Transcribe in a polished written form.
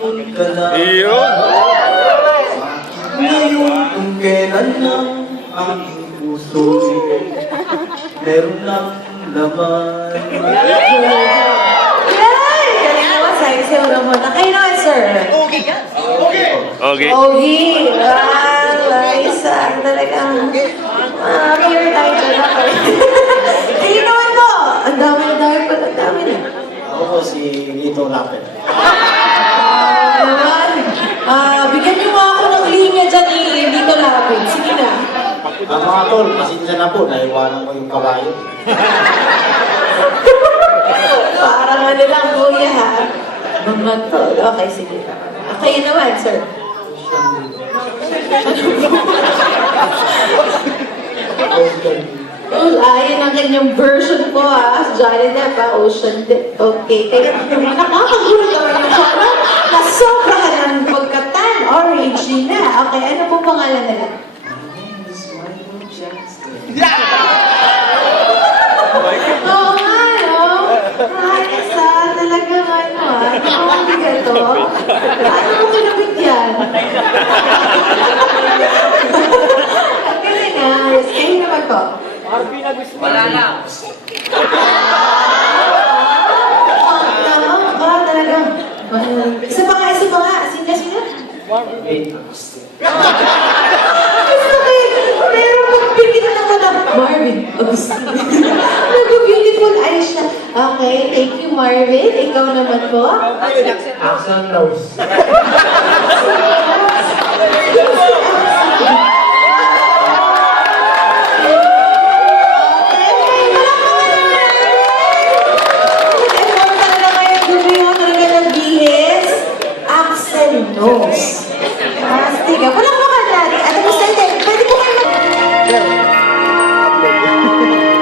Iyon! Ngayon kung kailan lang aking puso meron ng laman. Yay! Galing naman, sexy mo naman. Kayo naman, sir. Okay. Ogie. Isa. Talagang pure title na kayo. Kayo naman po. Ang dami po. Ang dami na. Ako po si Lito Lapet. Naman. Bigyan niyo mo ako ng linya dyan dito lapit. Sige na. Mga tol, pasensya na po, naiwanan ko yung kabayo. Parang ano lang, kuya ha. Mga tol. Okay, sige. Kayo naman, sir. Ayan ang kanyang version po ha. Johnny Depp ha. Ocean Depp. Okay. Kaya nakakagulat naman yung parang nasobrahan ng pagkatan. Orange na. Okay. Ano po pangalan nila? Oo nga, no? Ayos ha. Talagang ano ha. Ang bigat to. Ano mo kinabit yan? Ang galing ha. Kayo naman po. Wala lang. Tama ba? Talagang. Isa pa nga. Sina? Pero magpigil na naman ang Marvin Agustin. Nag-beautiful eyes siya. Okay, thank you Marvin. Ikaw naman po. Action Rose. Nose.